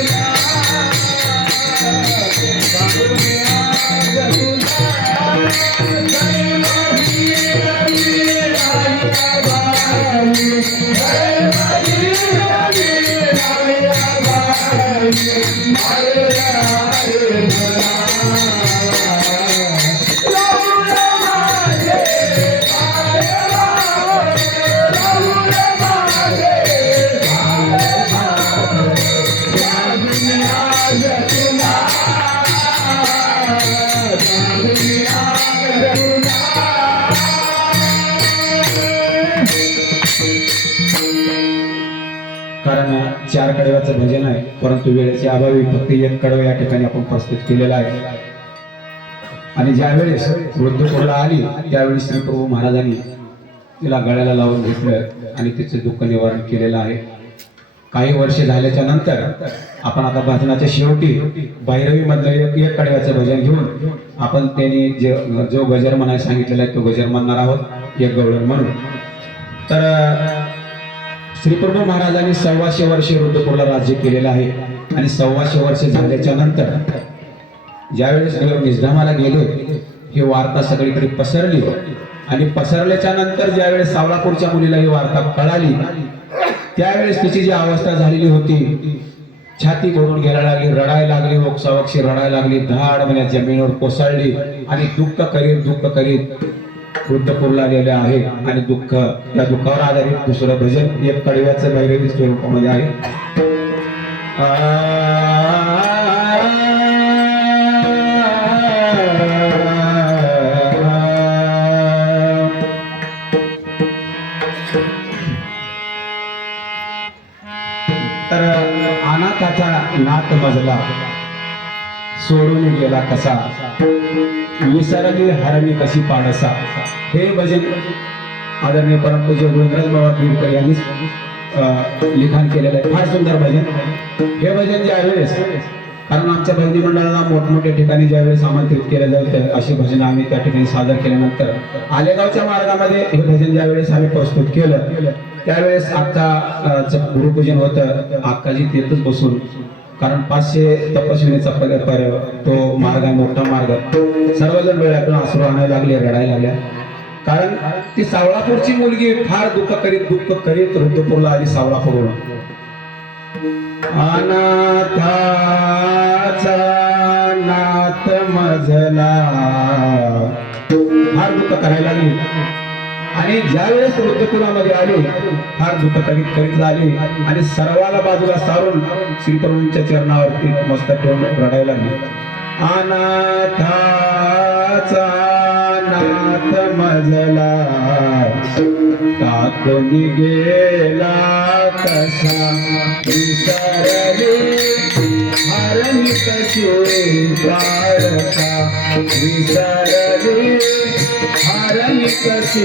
Hare Hare Hare Hare कारण चार कडव्याचं भजन आहे. परंतु वेळेच्या अभावी फक्त एक कडवं या ठिकाणी आपण प्रस्तुत केलेलं आहे. आणि ज्या वेळेस वृद्धपूरला आली त्यावेळी श्री प्रभू महाराजांनी तिला गळ्याला लावून घेतलं आणि तिचे दुःख निवारण केलेलं आहे. काही वर्षे झाल्याच्यानंतर आपण आता भजनाच्या शेवटी भैरवी मधलं एक एक कडव्याचं भजन घेऊन आपण त्यांनी जे जो गजर म्हणायला सांगितलेला आहे तो गजर म्हणणार आहोत एक गवळण म्हणून. तर श्रीप्रभू महाराजांनी सव्वाशे वर्षे रुद्रपूरला राज्य केलेलं आहे. आणि सव्वाशे वर्ष झाल्याच्यानंतर ज्यावेळेस निजधामाला गेले ही वार्ता सगळीकडे पसरली. आणि पसरल्याच्या नंतर ज्यावेळेस सावळापूरच्या मुलीला ही वार्ता कळाली त्यावेळेस तिची जी अवस्था झालेली होती छाती भरून घ्यायला लागली रडायला लागली ओक्सावक्षी रडायला लागली धाड महिन्यात जमिनीवर कोसळली आणि दुःख करीत दुःख करीत वृत्तपूरला आलेले आहे आणि दुःख. या दुःखावर आधारित दुसरं भजन एक कडव्याचं भैरवी स्वरूपामध्ये आहे. तर अनाथाचा नात मजला सोडून गेला कसा? विसरली हरणी कशी पाडसा? हे भजन आदरणीय परमपूज्य गुरुंद्रज बाबा बीडकर यांनी लिखाण केलेलं आहे. फार सुंदर भजन. हे भजन ज्यावेळेस कारण आमच्या भजनी मंडळाला मोठमोठ्या ठिकाणी ज्यावेळेस आमंत्रित केलं जातं अशी भजन आम्ही त्या ठिकाणी सादर केल्यानंतर आलेगावच्या मार्गामध्ये हे भजन ज्यावेळेस आम्ही प्रस्तुत केलं त्यावेळेस आत्ता गुरुपूजन होतं आत्ताजी तिथंच बसून. कारण पाचशे तपस्विनीचा पर तो मार्ग आहे मोठा मार्ग. सर्वजण डोळ्यातून आसरू आणायला लागले रडायला लागल्या. कारण ती सावळापूरची मुलगी फार दुःख करीत दुःख करीत रुद्रपूरला आली सावळापूरला अनाथाचा मजला. फार दुःख करायला लागली. आणि ज्यावेळेस वृद्धपुरामध्ये आले फार दुःख करीत करीत आले आणि सर्वाला बाजूला सारून श्रीप्रभूंच्या चरणावरती मस्त ठेवून रडायला लागली. अनाथा नाथ मजला गेला कसा विसरले हरणी कशी पारसा विसरले हरणी कशी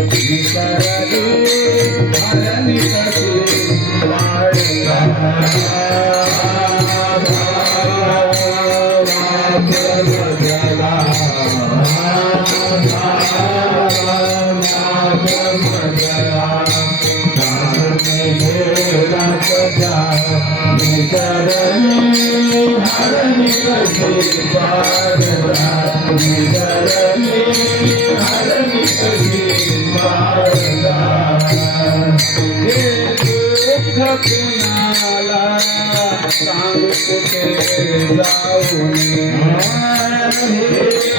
Hare Krishna, Hare Krishna. पारसा Yeah.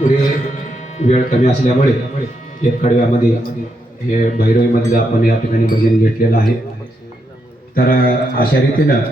पुढे वेळ कमी असल्यामुळे एक कडव्यामध्ये हे भैरवीमधलं आपण या ठिकाणी भजन घेतलेलं आहे. तर अशा रीतीनं